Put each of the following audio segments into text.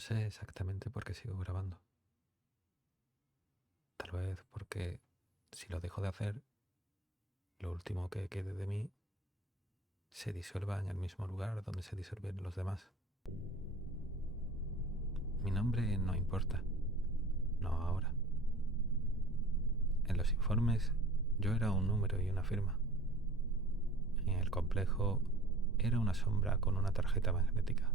No sé exactamente por qué sigo grabando. Tal vez porque si lo dejo de hacer, lo último que quede de mí se disuelva en el mismo lugar donde se disuelven los demás. Mi nombre no importa, no ahora. En los informes yo era un número y una firma. En el complejo era una sombra con una tarjeta magnética.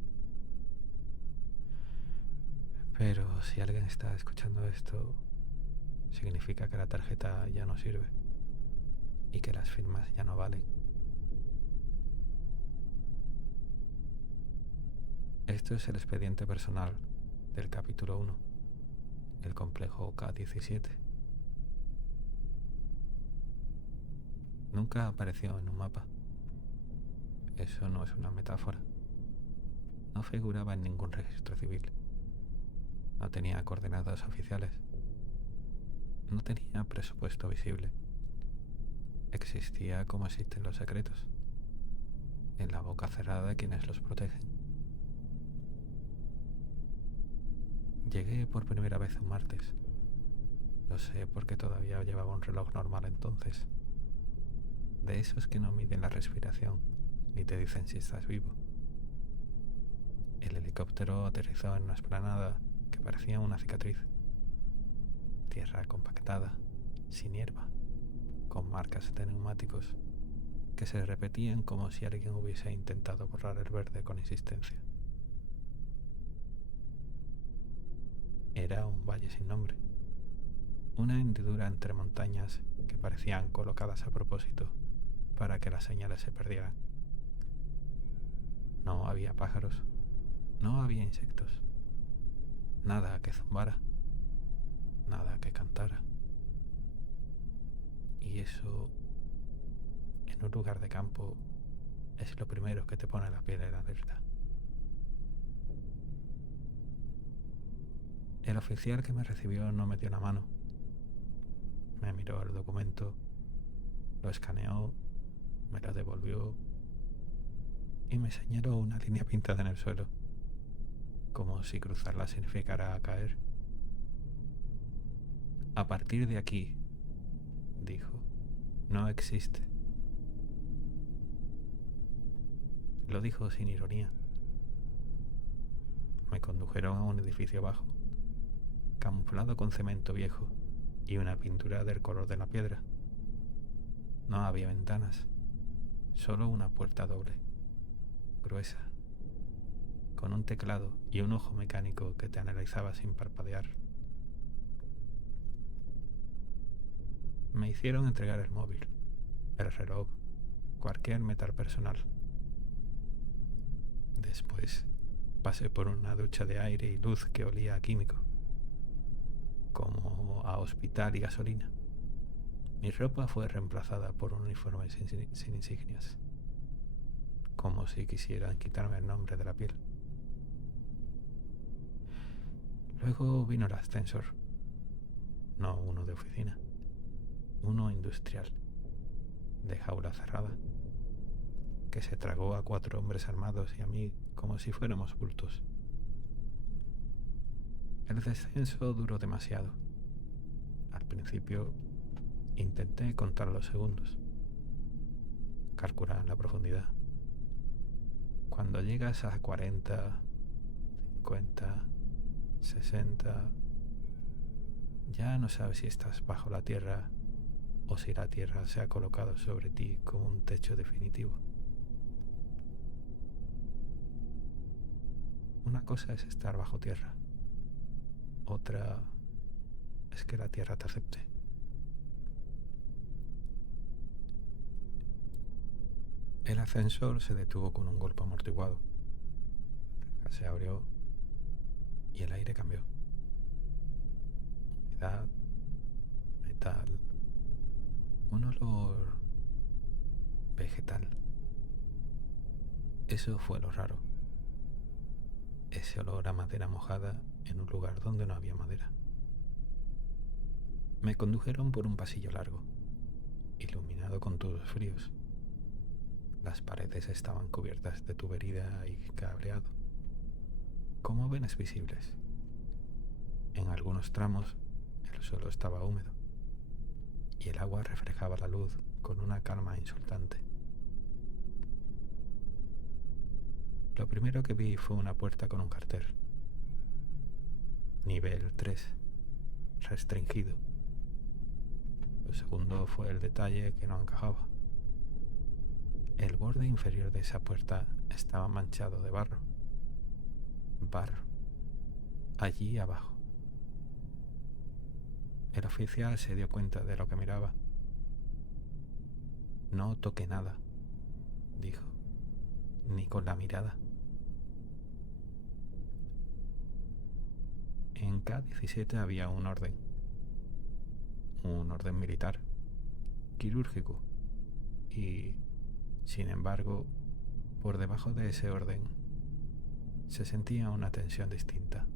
Pero si alguien está escuchando esto, significa que la tarjeta ya no sirve y que las firmas ya no valen. Esto es el expediente personal del capítulo 1, el complejo K-17. Nunca apareció en un mapa. Eso no es una metáfora. No figuraba en ningún registro civil. No tenía coordenadas oficiales. No tenía presupuesto visible. Existía como existen los secretos, en la boca cerrada de quienes los protegen. Llegué por primera vez un martes. Lo sé porque todavía llevaba un reloj normal entonces. De esos que no miden la respiración ni te dicen si estás vivo. El helicóptero aterrizó en una explanada que parecía una cicatriz. Tierra compactada, sin hierba, con marcas de neumáticos que se repetían como si alguien hubiese intentado borrar el verde con insistencia. Era un valle sin nombre, una hendidura entre montañas que parecían colocadas a propósito para que las señales se perdieran. No había pájaros, no había insectos, nada que zumbara, nada que cantara. Y eso, en un lugar de campo, es lo primero que te pone la piel en alerta. El oficial que me recibió no me dio la mano. Me miró el documento, lo escaneó, me lo devolvió y me señaló una línea pintada en el suelo, como si cruzarla significara caer. A partir de aquí, dijo, no existe. Lo dijo sin ironía. Me condujeron a un edificio bajo, camuflado con cemento viejo y una pintura del color de la piedra. No había ventanas, solo una puerta doble, gruesa, con un teclado y un ojo mecánico que te analizaba sin parpadear. Me hicieron entregar el móvil, el reloj, cualquier metal personal. Después pasé por una ducha de aire y luz que olía a químico, como a hospital y gasolina. Mi ropa fue reemplazada por un uniforme sin insignias, como si quisieran quitarme el nombre de la piel. Luego vino el ascensor, no uno de oficina, uno industrial, de jaula cerrada, que se tragó a 4 hombres armados y a mí como si fuéramos bultos. El descenso duró demasiado. Al principio intenté contar los segundos, calcular la profundidad. Cuando llegas a 40, 50, 60, ya no sabes si estás bajo la tierra o si la tierra se ha colocado sobre ti como un techo definitivo. Una cosa es estar bajo tierra, otra es que la tierra te acepte. El ascensor se detuvo con un golpe amortiguado. La reja se abrió y el aire cambió. Humedad, metal, un olor vegetal. Eso fue lo raro. Ese olor a madera mojada en un lugar donde no había madera. Me condujeron por un pasillo largo, iluminado con tubos fríos. Las paredes estaban cubiertas de tubería y cableado, como venas visibles. En algunos tramos el suelo estaba húmedo y el agua reflejaba la luz con una calma insultante. Lo primero que vi fue una puerta con un cartel. Nivel 3. Restringido. Lo segundo fue el detalle que no encajaba. El borde inferior de esa puerta estaba manchado de barro. Barro. Allí abajo. El oficial se dio cuenta de lo que miraba. No toqué nada, dijo, ni con la mirada. En K-17 había un orden militar, quirúrgico, y, sin embargo, por debajo de ese orden se sentía una tensión distinta,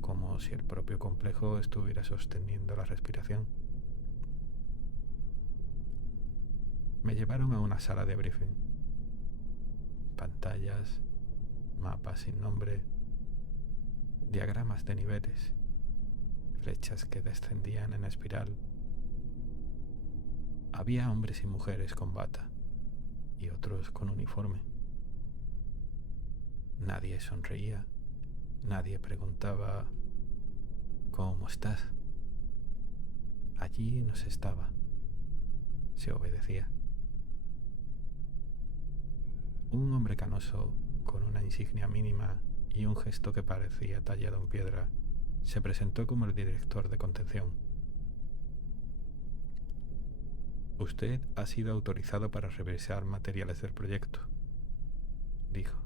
como si el propio complejo estuviera sosteniendo la respiración. Me llevaron a una sala de briefing. Pantallas, mapas sin nombre, diagramas de niveles, flechas que descendían en espiral. Había hombres y mujeres con bata y otros con uniforme. Nadie sonreía, nadie preguntaba ¿cómo estás? Allí no se estaba, se obedecía. Un hombre canoso, con una insignia mínima y un gesto que parecía tallado en piedra, se presentó como el director de contención. Usted ha sido autorizado para revisar materiales del proyecto, dijo.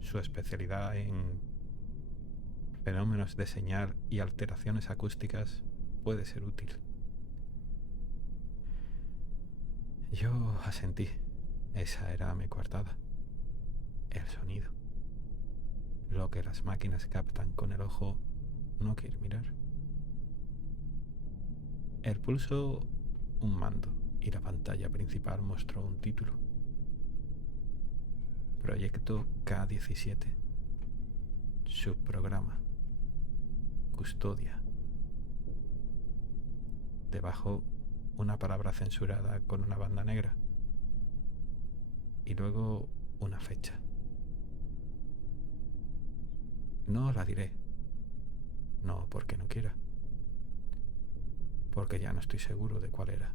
Su especialidad en fenómenos de señal y alteraciones acústicas puede ser útil. Yo asentí. Esa era mi coartada. El sonido. Lo que las máquinas captan con el ojo no quiere mirar. El pulso, un mando, y la pantalla principal mostró un título. Proyecto K-17. Subprograma. Custodia. Debajo, una palabra censurada con una banda negra. Y luego una fecha. No la diré. No porque no quiera. Porque ya no estoy seguro de cuál era.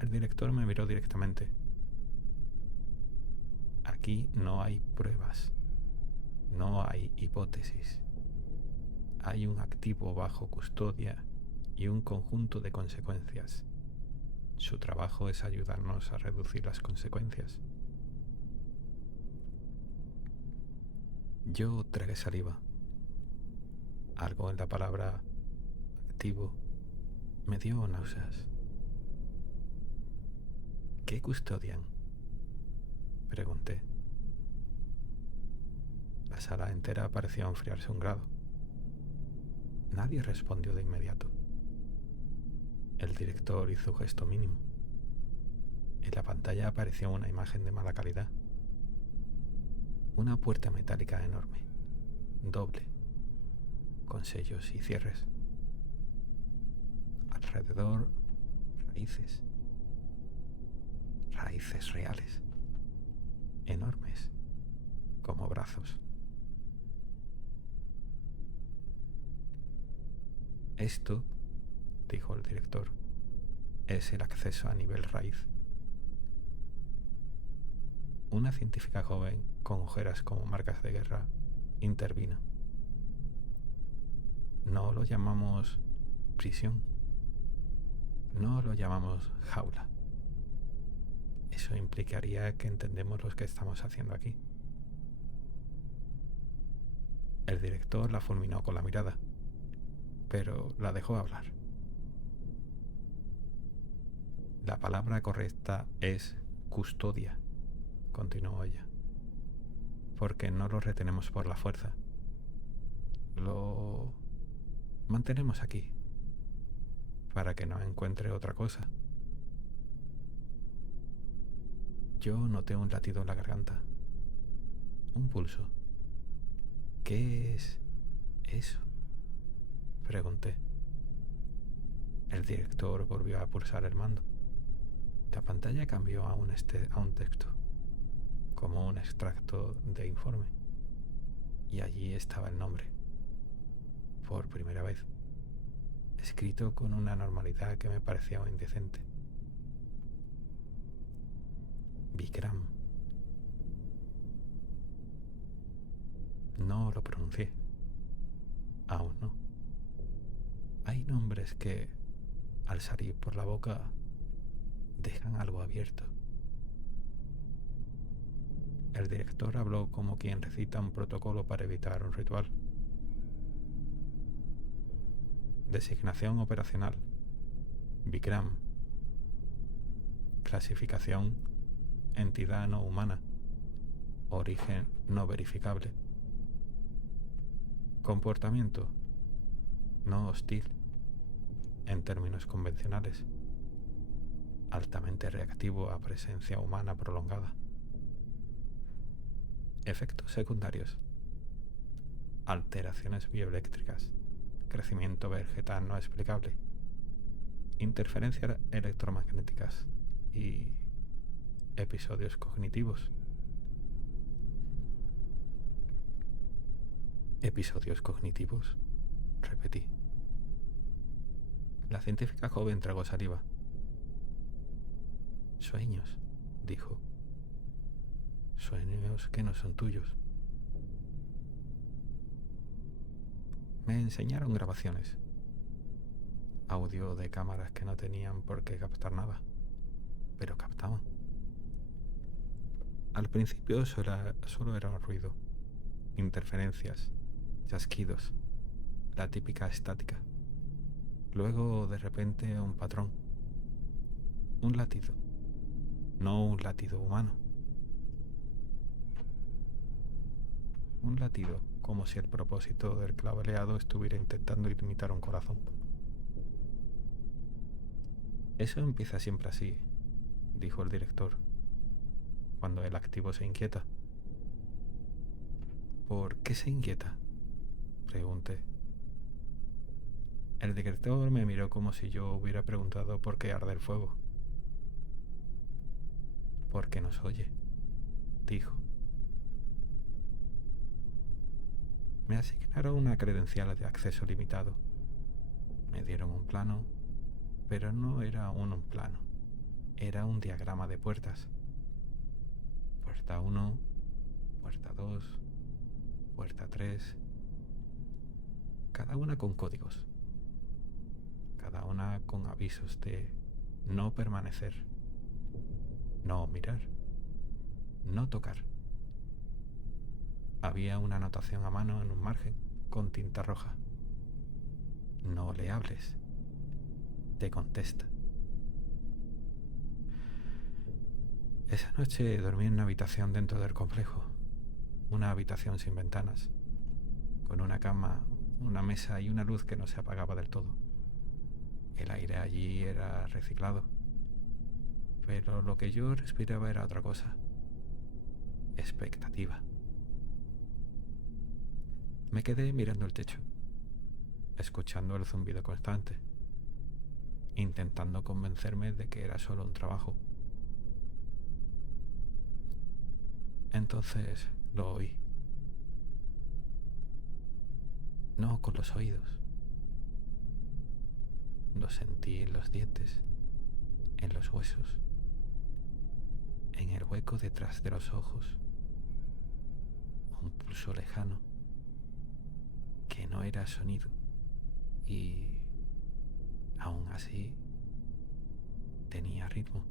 El director me miró directamente. Aquí no hay pruebas. No hay hipótesis. Hay un activo bajo custodia y un conjunto de consecuencias. Su trabajo es ayudarnos a reducir las consecuencias. Yo tragué saliva. Algo en la palabra activo me dio náuseas. ¿Qué custodian?, pregunté. La sala entera parecía enfriarse un grado. Nadie respondió de inmediato. El director hizo un gesto mínimo. En la pantalla apareció una imagen de mala calidad. Una puerta metálica enorme, doble, con sellos y cierres. Alrededor, raíces. Raíces reales, enormes, como brazos. Esto, dijo el director, es el acceso a nivel raíz. Una científica joven, con ojeras como marcas de guerra, intervino. No lo llamamos prisión. No lo llamamos jaula. Eso implicaría que entendemos lo que estamos haciendo aquí. El director la fulminó con la mirada, pero la dejó hablar. La palabra correcta es custodia, continuó ella, porque no lo retenemos por la fuerza. Lo mantenemos aquí, para que no encuentre otra cosa. Yo noté un latido en la garganta, un pulso. ¿Qué es eso?, pregunté. El director volvió a pulsar el mando. La pantalla cambió a un texto, como un extracto de informe, y allí estaba el nombre, por primera vez, escrito con una normalidad que me parecía indecente. Vikram. No lo pronuncié. Aún no. Hay nombres que, al salir por la boca, dejan algo abierto. El director habló como quien recita un protocolo para evitar un ritual. Designación operacional: Vikram. Clasificación: entidad no humana. Origen no verificable. Comportamiento: no hostil, en términos convencionales. Altamente reactivo a presencia humana prolongada. Efectos secundarios: alteraciones bioeléctricas, crecimiento vegetal no explicable, interferencias electromagnéticas y episodios cognitivos. ¿Episodios cognitivos?, repetí. La científica joven tragó saliva. Sueños, dijo. Sueños que no son tuyos. Me enseñaron grabaciones. Audio de cámaras que no tenían por qué captar nada, pero captaban. Al principio solo era un ruido, interferencias, chasquidos, la típica estática. Luego, de repente, un patrón. Un latido. No un latido humano. Un latido como si el propósito del claveleado estuviera intentando imitar un corazón. Eso empieza siempre así, dijo el director, cuando el activo se inquieta. ¿Por qué se inquieta?, pregunté. El director me miró como si yo hubiera preguntado por qué arde el fuego. Porque nos oye, dijo. Me asignaron una credencial de acceso limitado. Me dieron un plano, pero no era un plano. Era un diagrama de puertas. Puerta 1, puerta 2, puerta 3. Cada una con códigos. Cada una con avisos de no permanecer, no mirar, no tocar. Había una anotación a mano en un margen con tinta roja. No le hables. Te contesta. Esa noche dormí en una habitación dentro del complejo. Una habitación sin ventanas, con una cama, una mesa y una luz que no se apagaba del todo. El aire allí era reciclado, pero lo que yo respiraba era otra cosa. Expectativa. Me quedé mirando el techo, escuchando el zumbido constante, intentando convencerme de que era solo un trabajo. Entonces lo oí. No con los oídos. Lo sentí en los dientes, en los huesos, en el hueco detrás de los ojos. Un pulso lejano que no era sonido y, aún así, tenía ritmo.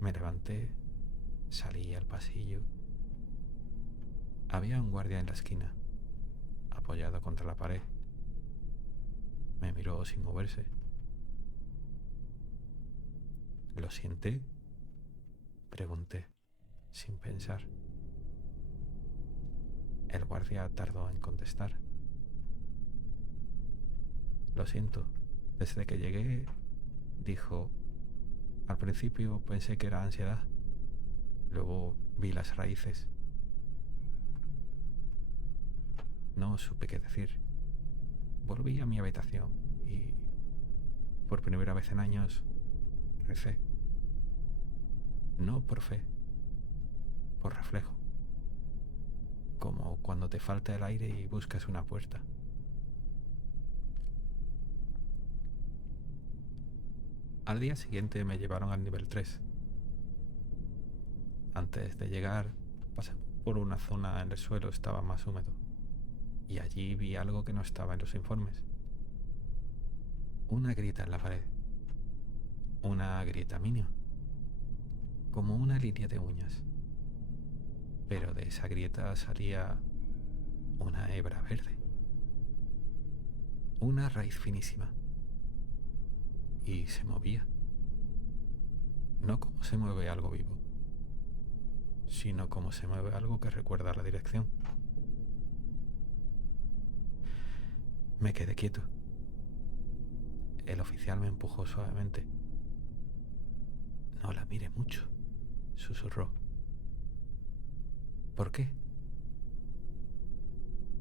Me levanté, salí al pasillo. Había un guardia en la esquina, apoyado contra la pared. Me miró sin moverse. ¿Lo siente?, pregunté, sin pensar. El guardia tardó en contestar. Lo siento. Desde que llegué, dijo, Al principio pensé que era ansiedad. Luego vi las raíces. No supe qué decir. Volví a mi habitación y, por primera vez en años, recé. No por fe, por reflejo. Como cuando te falta el aire y buscas una puerta. Al día siguiente me llevaron al nivel 3. Antes de llegar, pasé por una zona en el suelo, estaba más húmedo. Y allí vi algo que no estaba en los informes. Una grieta en la pared. Una grieta mínima. Como una línea de uñas. Pero de esa grieta salía una hebra verde. Una raíz finísima. Y se movía. No como se mueve algo vivo, sino como se mueve algo que recuerda la dirección. Me quedé quieto. El oficial me empujó suavemente. No la mire mucho, susurró. ¿Por qué?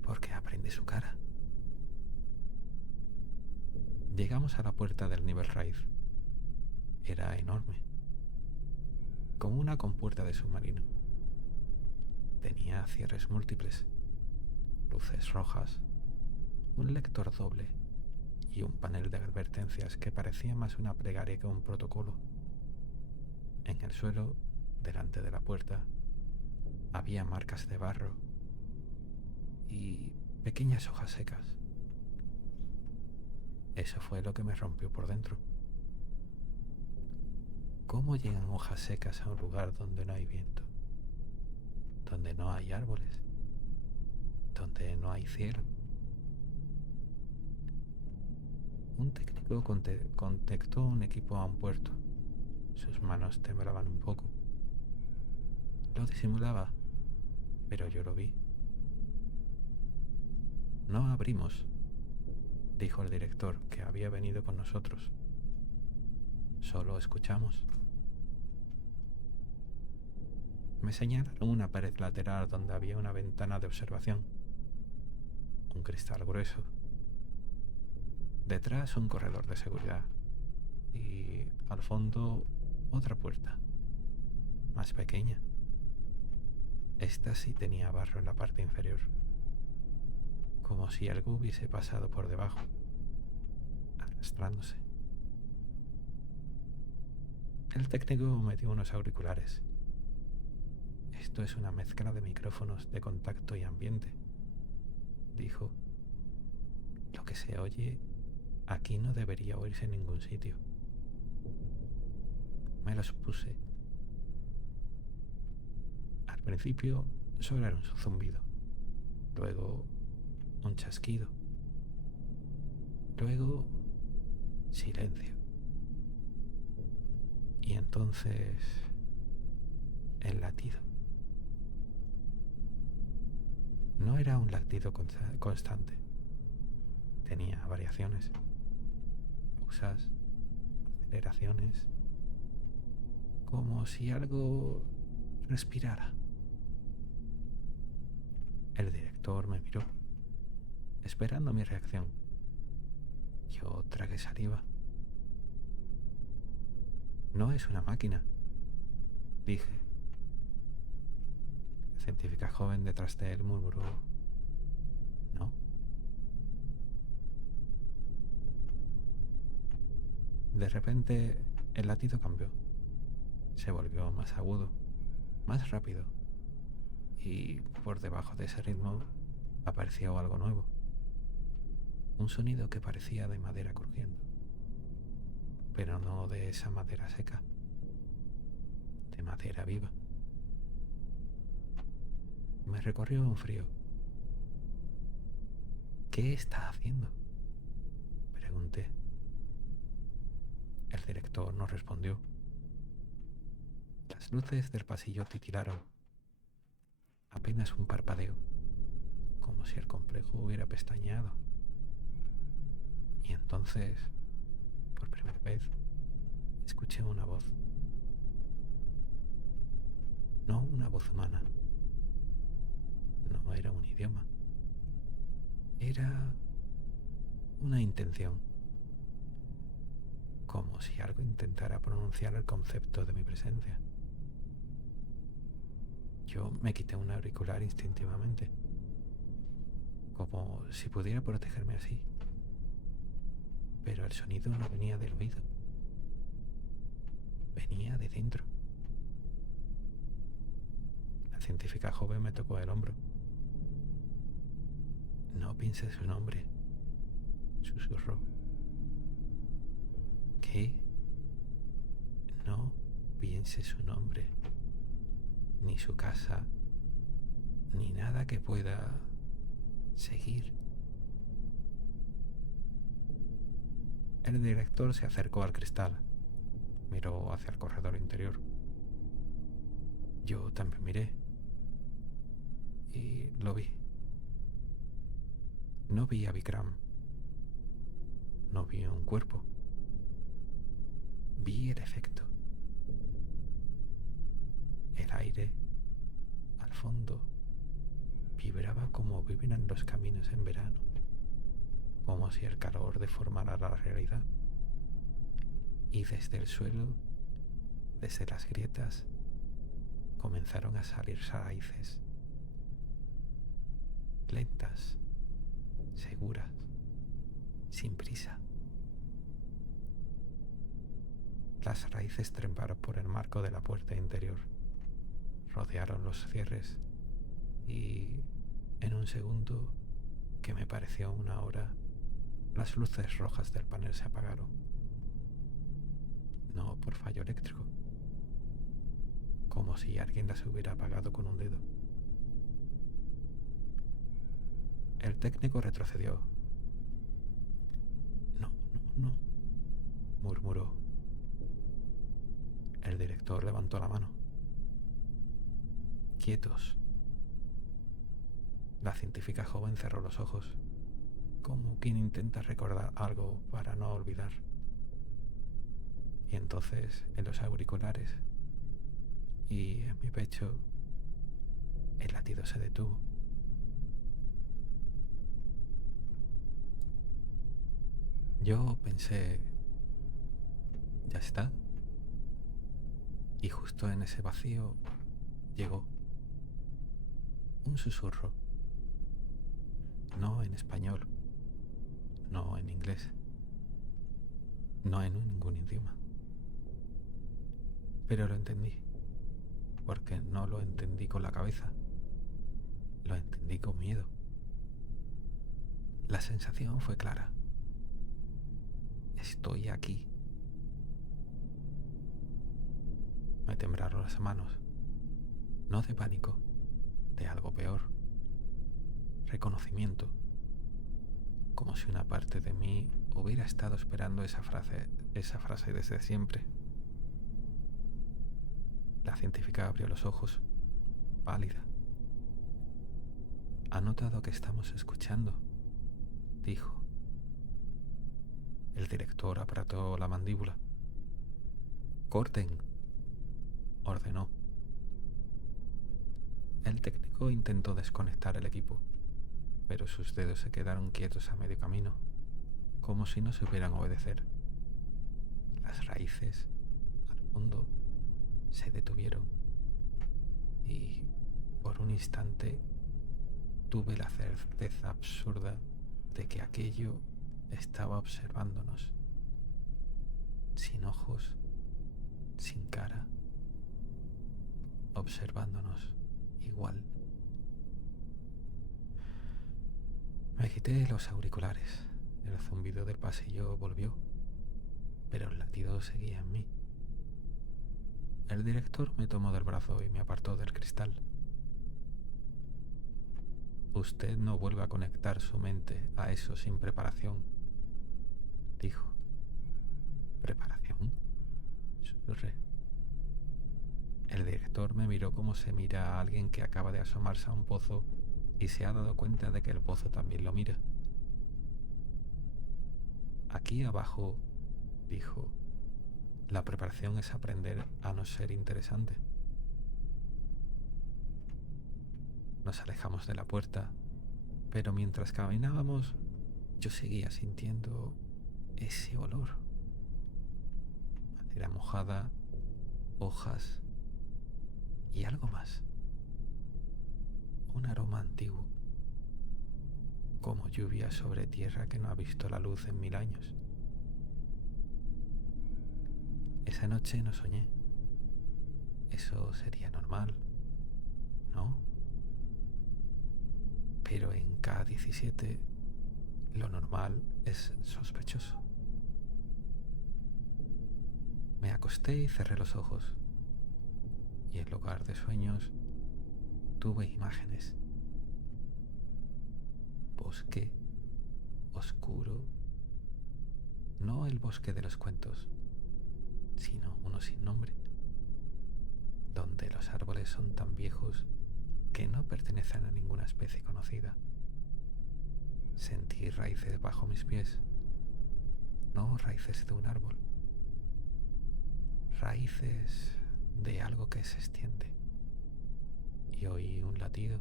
Porque aprende su cara. Llegamos a la puerta del nivel raíz. Era enorme, como una compuerta de submarino. Tenía cierres múltiples, luces rojas, un lector doble y un panel de advertencias que parecía más una plegaria que un protocolo. En el suelo, delante de la puerta, había marcas de barro y pequeñas hojas secas. Eso fue lo que me rompió por dentro. ¿Cómo llegan hojas secas a un lugar donde no hay viento? Donde no hay árboles, donde no hay cielo. Un técnico contactó un equipo a un puerto. Sus manos temblaban un poco. Lo disimulaba, pero yo lo vi. No abrimos, dijo el director, que había venido con nosotros. Solo escuchamos. Me señalaron una pared lateral donde había una ventana de observación. Un cristal grueso. Detrás un corredor de seguridad. Y al fondo otra puerta, más pequeña. Esta sí tenía barro en la parte inferior. Como si algo hubiese pasado por debajo, arrastrándose. El técnico metió unos auriculares. Esto es una mezcla de micrófonos de contacto y ambiente, dijo. Lo que se oye aquí no debería oírse en ningún sitio. Me los puse. Al principio solo era un zumbido, luego un chasquido, luego silencio. Y entonces el latido. No era un latido constante. Tenía variaciones, pausas, aceleraciones, como si algo respirara. El director me miró, esperando mi reacción. Yo tragué saliva. No es una máquina, dije. La científica joven detrás de él murmuró: no. De repente, el latido cambió. Se volvió más agudo, más rápido. Y por debajo de ese ritmo apareció algo nuevo. Un sonido que parecía de madera crujiendo. Pero no de esa madera seca. De madera viva. Me recorrió un frío. ¿Qué está haciendo?, pregunté. El director no respondió. Las luces del pasillo titilaron. Apenas un parpadeo, como si el complejo hubiera pestañeado. Y entonces, por primera vez, escuché una voz. No una voz humana. No era un idioma. Era una intención. Como si algo intentara pronunciar el concepto de mi presencia. Yo me quité un auricular instintivamente, como si pudiera protegerme así. Pero el sonido no venía del oído. Venía de dentro. La científica joven me tocó el hombro. No piense su nombre, susurró. ¿Qué? No piense su nombre, ni su casa, ni nada que pueda seguir. El director se acercó al cristal, miró hacia el corredor interior. Yo también miré y lo vi. No vi a Vikram. No vi un cuerpo. Vi el efecto. El aire, al fondo, vibraba como vibran los caminos en verano, como si el calor deformara la realidad. Y desde el suelo, desde las grietas, comenzaron a salir raíces. Lentas, seguras, sin prisa. Las raíces treparon por el marco de la puerta interior, rodearon los cierres y, en un segundo, que me pareció una hora, las luces rojas del panel se apagaron. No por fallo eléctrico, como si alguien las hubiera apagado con un dedo. El técnico retrocedió. No, murmuró. El director levantó la mano. Quietos. La científica joven cerró los ojos, como quien intenta recordar algo para no olvidar. Y entonces, en los auriculares y en mi pecho, el latido se detuvo. Yo pensé, ya está. Y justo en ese vacío llegó un susurro. No en español, no en inglés, no en ningún idioma. Pero lo entendí, porque no lo entendí con la cabeza, lo entendí con miedo. La sensación fue clara. Estoy aquí. Me temblaron las manos, no de pánico, de algo peor. Reconocimiento, como si una parte de mí hubiera estado esperando esa frase desde siempre. La científica abrió los ojos, pálida. ¿Ha notado que estamos escuchando?, dijo. El director apretó la mandíbula. ¡Corten!, ordenó. El técnico intentó desconectar el equipo, pero sus dedos se quedaron quietos a medio camino, como si no supieran obedecer. Las raíces, al fondo, se detuvieron y, por un instante, tuve la certeza absurda de que aquello estaba observándonos, sin ojos, sin cara, observándonos igual. Me quité los auriculares. El zumbido del pasillo volvió, pero el latido seguía en mí. El director me tomó del brazo y me apartó del cristal. Usted no vuelve a conectar su mente a eso sin preparación, dijo. ¿Preparación?, susurré. El director me miró como se mira a alguien que acaba de asomarse a un pozo y se ha dado cuenta de que el pozo también lo mira. Aquí abajo, dijo, La preparación es aprender a no ser interesante. Nos alejamos de la puerta, pero mientras caminábamos, yo seguía sintiendo ese olor. Madera mojada, hojas y algo más. Un aroma antiguo, como lluvia sobre tierra que no ha visto la luz en 1000 años. Esa noche no soñé. Eso sería normal, ¿no? Pero en K-17 lo normal es sospechoso. Me acosté y cerré los ojos, y en lugar de sueños tuve imágenes. Bosque oscuro, no el bosque de los cuentos, sino uno sin nombre, donde los árboles son tan viejos que no pertenecen a ninguna especie conocida. Sentí raíces bajo mis pies, no raíces de un árbol, raíces de algo que se extiende, y oí un latido.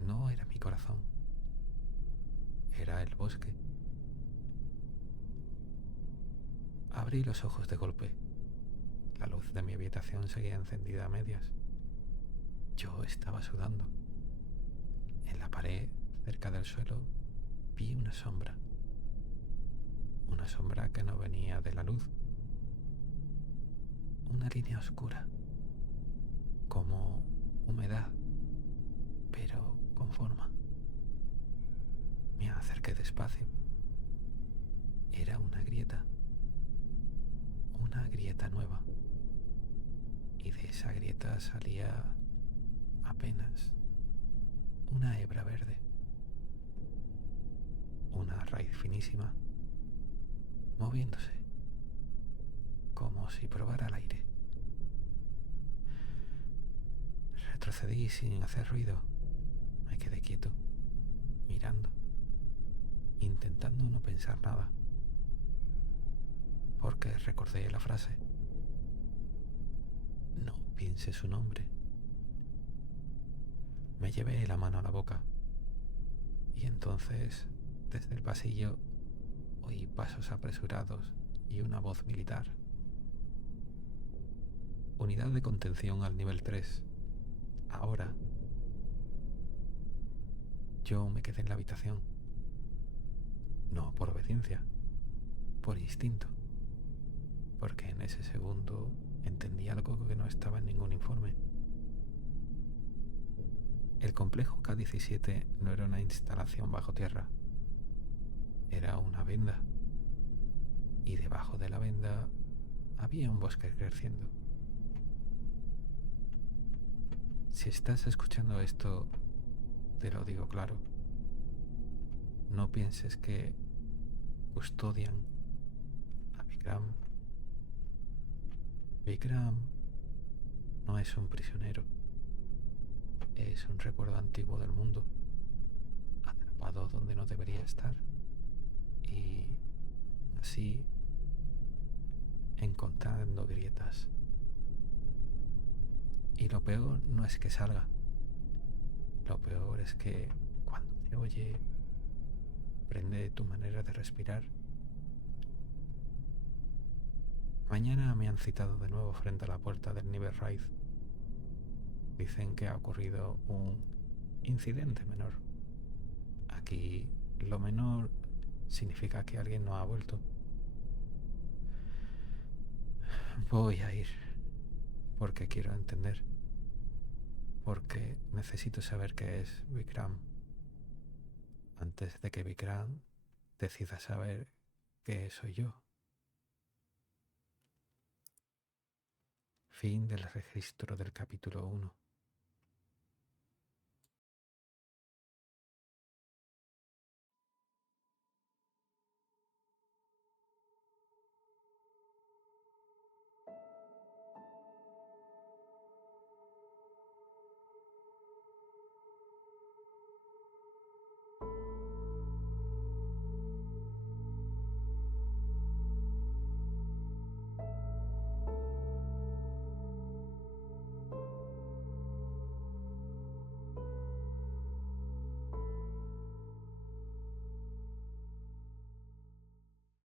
No era mi corazón, era el bosque. Abrí los ojos de golpe. La luz de mi habitación seguía encendida a medias. Yo estaba sudando. En la pared, cerca del suelo, vi una sombra. Una sombra que no venía de la luz. Una línea oscura, como humedad, pero con forma. Me acerqué despacio. Era una grieta nueva. Y de esa grieta salía apenas una hebra verde, una raíz finísima, moviéndose, como si probara el aire. Retrocedí sin hacer ruido. Me quedé quieto, mirando, intentando no pensar nada, porque recordé la frase: no piense su nombre. Me llevé la mano a la boca y entonces, desde el pasillo, oí pasos apresurados y una voz militar. Unidad de contención al nivel 3. Ahora. Yo me quedé en la habitación. No por obediencia, por instinto. Porque en ese segundo entendí algo que no estaba en ningún informe. El complejo K-17 no era una instalación bajo tierra. Era una venda. Y debajo de la venda había un bosque creciendo. Si estás escuchando esto, te lo digo claro. No pienses que custodian a Vikram. Vikram no es un prisionero. Es un recuerdo antiguo del mundo, atrapado donde no debería estar. Y así, encontrando grietas. Y lo peor no es que salga. Lo peor es que cuando te oye, aprende tu manera de respirar. Mañana me han citado de nuevo frente a la puerta del nivel Raíz. Dicen que ha ocurrido un incidente menor. Aquí lo menor significa que alguien no ha vuelto. Voy a ir porque quiero entender. Porque necesito saber qué es Vikram antes de que Vikram decida saber qué soy yo. Fin del registro del capítulo 1.